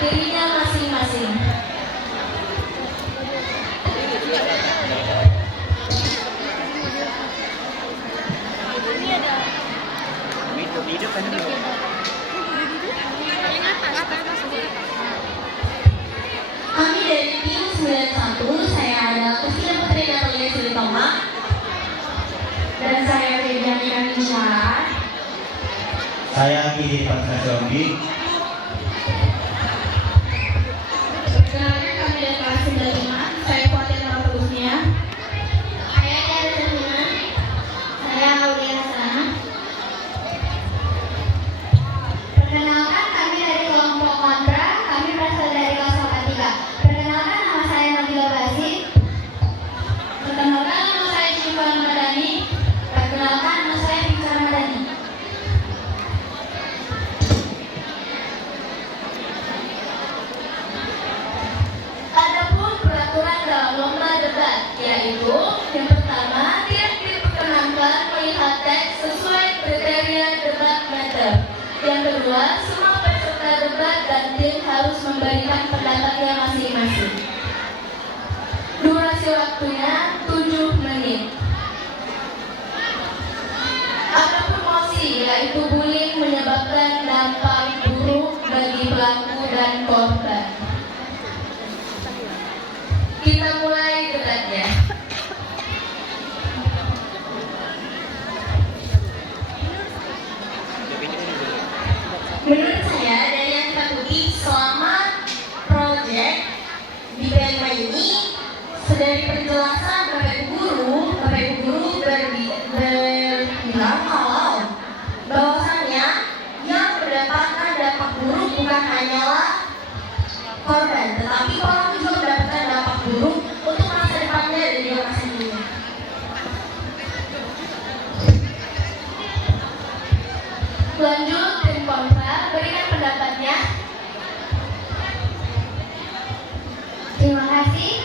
dirinya masing-masing. Kami dari tim 91, saya adalah Kusina Putri Natalia Silitoma. Dan saya Febiani Kanisha. Saya Kiri Paksa Zombie. Perkenalkan kami dari kelas 95, saya Fatin Marapagusnia. Saya dari Semina. Saya Aulia Hasana. Perkenalkan kami dari kelompok kontra, kami berasal dari kelas 83. Perkenalkan nama saya Nabila Basit. Perkenalkan nama saya Syifa Ramadhani. Perkenalkan nama saya Fika Ramadhani. Adapun peraturan dalam lomba debat, yaitu yang pertama, tidak diperkenankan melihat teks sesuai kriteria debat meter. Yang kedua, semua peserta debat dan tim harus memberikan pendapatnya masing-masing. Durasi waktunya 7 menit. Ada promosi, yaitu bullying menyebabkan dampak buruk bagi pelaku dan korban. Kita mulai debatnya. Menurut saya, dari yang kita kutip selama proyek di PMK ini, dari penjelasan Bapak Ibu Guru berbilang kalau bahwasannya yang mendapatkan dampak buruk bukan hanyalah korban, tetapi pelaku juga mendapatkan dampak buruk untuk masa depannya dan juga masa kininya. Lanjut, tim kontra berikan pendapatnya. Terima kasih.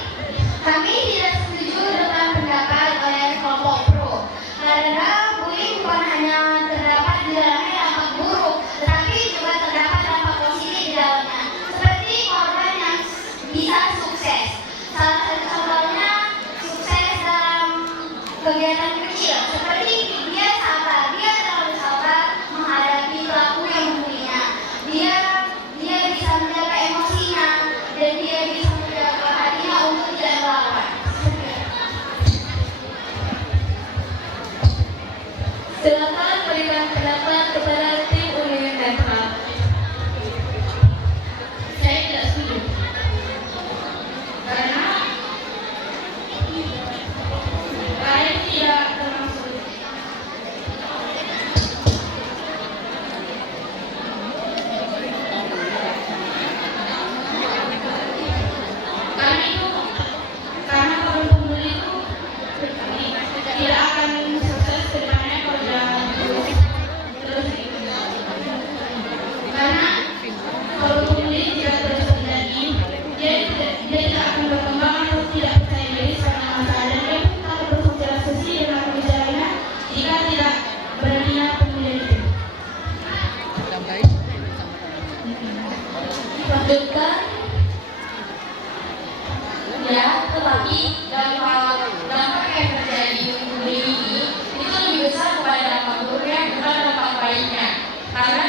Kami tidak setuju dengan pendapat oleh kelompok pro, karena bullying bukan hanya terdapat di dalamnya dampak buruk, tetapi juga terdapat dampak positif di dalamnya, seperti korban yang bisa sukses. Salah satu contohnya sukses dalam kegiatan kecil, seperti dia sabar, dia terlalu sabar menghadapi pelaku yang membulinya. Dia bisa menjaga emosinya dan dia bisa menjaga hatinya untuk tidak melawan. Silakan berikan pendapat kepada tim Union Netral. Saya tidak setuju. Karena saya tidak termasuk. Karena kalau pembuli itu tidak akan sukses ke depannya kalau sudah terus. Karena kalau pembuli tidak terus terjadi, dia tidak akan berkembang atau tidak percaya diri selama masa dan dia pun takut bersosialisasi dengan pembicaraannya jika tidak beraninya pembuli itu. Lanjutkan. Ya, tetapi dampak yang terjadi untuk bullying ini itu lebih besar kepada dampak buruknya daripada dampak baiknya. Karena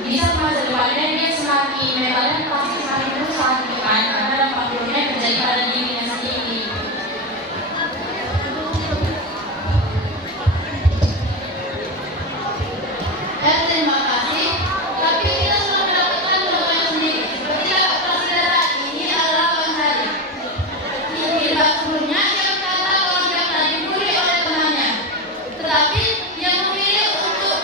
bisa masa depannya dia semakin mentalnya pasti semakin rusak gitu kan, karena dampak buruknya terjadi pada dirinya sendiri. Dan terima kasih. Tapi kita sudah mendapatkan contohnya sendiri. Seperti kelas darat ini adalah wawancara. Tidak sebelumnya dia berkata kalau dia pernah dibully oleh temannya, tetapi dia memilih untuk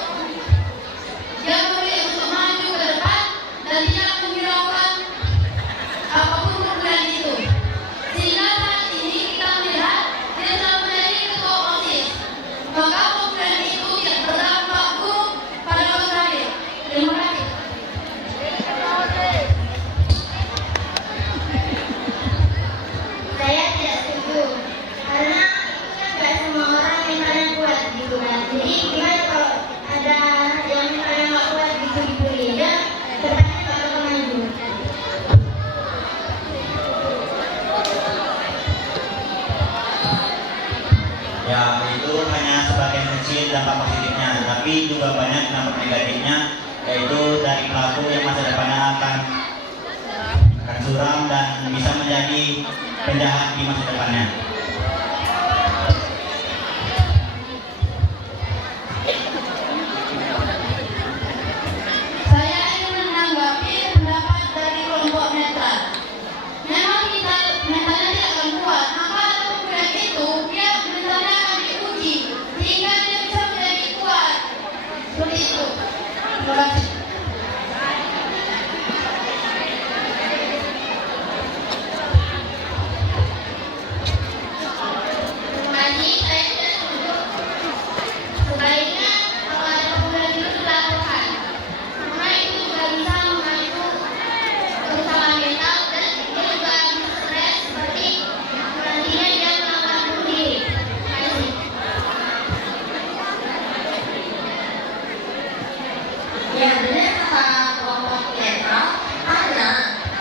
penjahat di masa depannya. Saya ingin menanggapi pendapat dari kelompok netral. Memang kita mentalnya tidak akan kuat, maka pemuda itu dia mentalnya akan diuji sehingga dia bisa menjadi kuat. Seperti itu. Terima kasih. Saya tidak setuju. Sebaiknya kalau ada pemuda itu dilaporkan. Karena itu juga bisa memicu kerusakan mental dan dia juga bisa stres seperti nantinya dia melakukan bunuh diri. Terima kasih. Ya benar kata kelompok netral, karena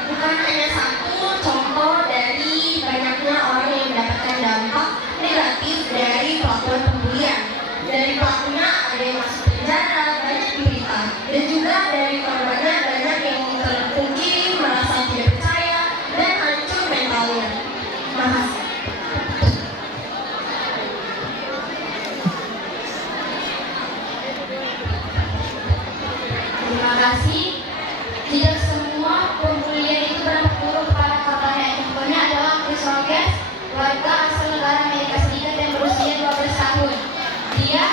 bukan hanya satu contoh dari banyaknya orang yang mendapatkan dampak negatif dari pelakuan pembulian. Dari pelakunya ada yang masuk penjara, banyak berita, dan juga dari korbannya banyak yang terpungkiri, merasa tidak percaya, dan hancur mentalnya. Terima kasih. Terima kasih. Tidak semua pembulian itu berdampak buruk kepada korbannya. Contohnya adalah Chris Rogers, warga asal negara Amerika Serikat yang berusia 12 tahun. Dia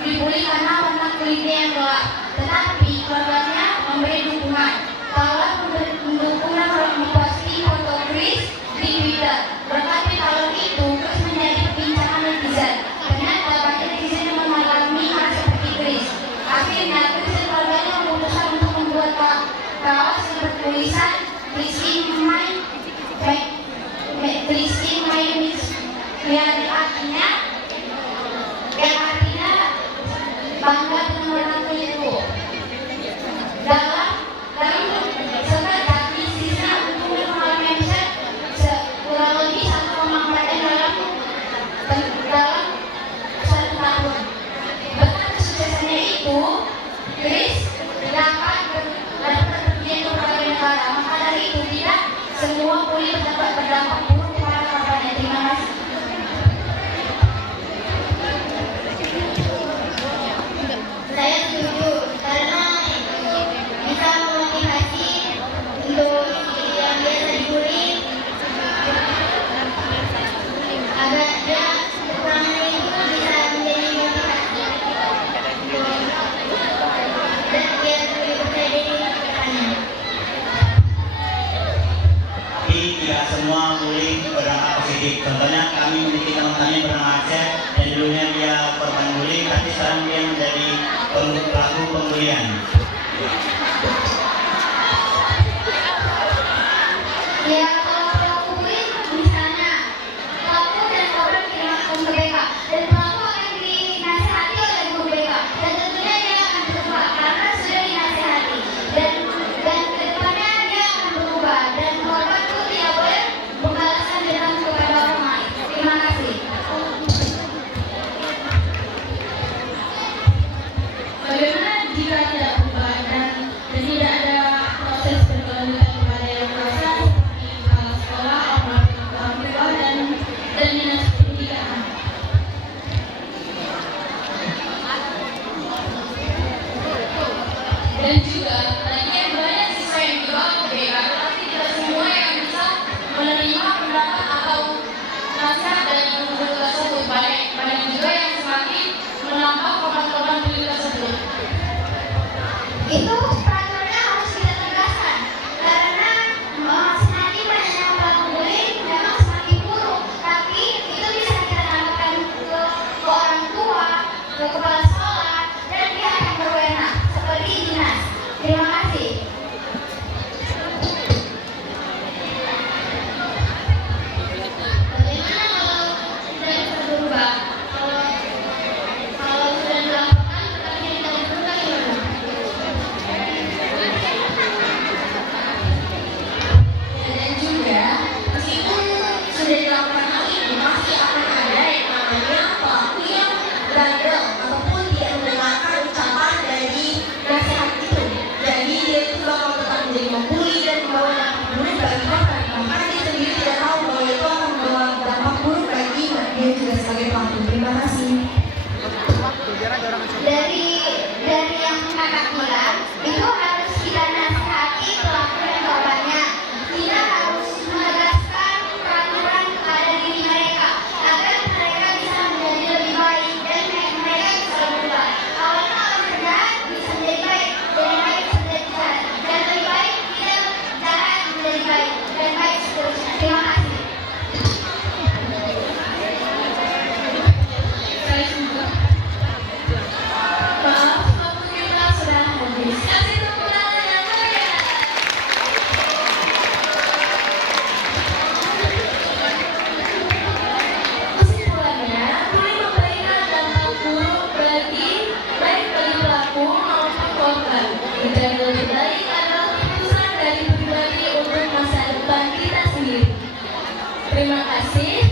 dibully karena warna kulitnya yang gelap, tetapi keluarganya memberi dukungan. Taula mendukung dan memposting foto Chris di Twitter. Berkat taula itu, Chris menjadi perbincangan netizen. Ternyata banyak netizen yang mengalami hal seperti Chris. Akhirnya Chris dan keluarganya memutuskan untuk membuat kaos yang bertulisan Chris in my yang artinya bangga dengan warna itu. Dalam sekedar bisnisnya untuk mengalami mindset kurang lebih 1,4 dalam 1 tahun. Berkat kesuksesannya itu, Chris dapat berpergian ke berbagai negara. Maka dari itu tidak semua bully dapat berdampak buruk kepada korbannya. Terima kasih. Saya setuju karena bisa memotivasi untuk yang biasa dibully agar dia kekurangan itu bisa menjadi motivasi dan dia lebih percaya diri ke depannya. Tapi tidak semua bullying berdampak positif. Contohnya kami memiliki teman kami yang bernama Aceh, dan dulunya dia korban bullying, tapi sekarang dia menjadi pelaku pembulian. Ya, kalau pelaku bully misalnya pelaku dan korban tidak akan BK dan pelaku akan dinasihati oleh guru BK dan tentunya dia akan berubah karena sudah dinasihati dan kedepannya dia akan berubah dan korban itu tidak boleh membalaskan dendam kepada orang lain. Terima kasih. Terima kasih.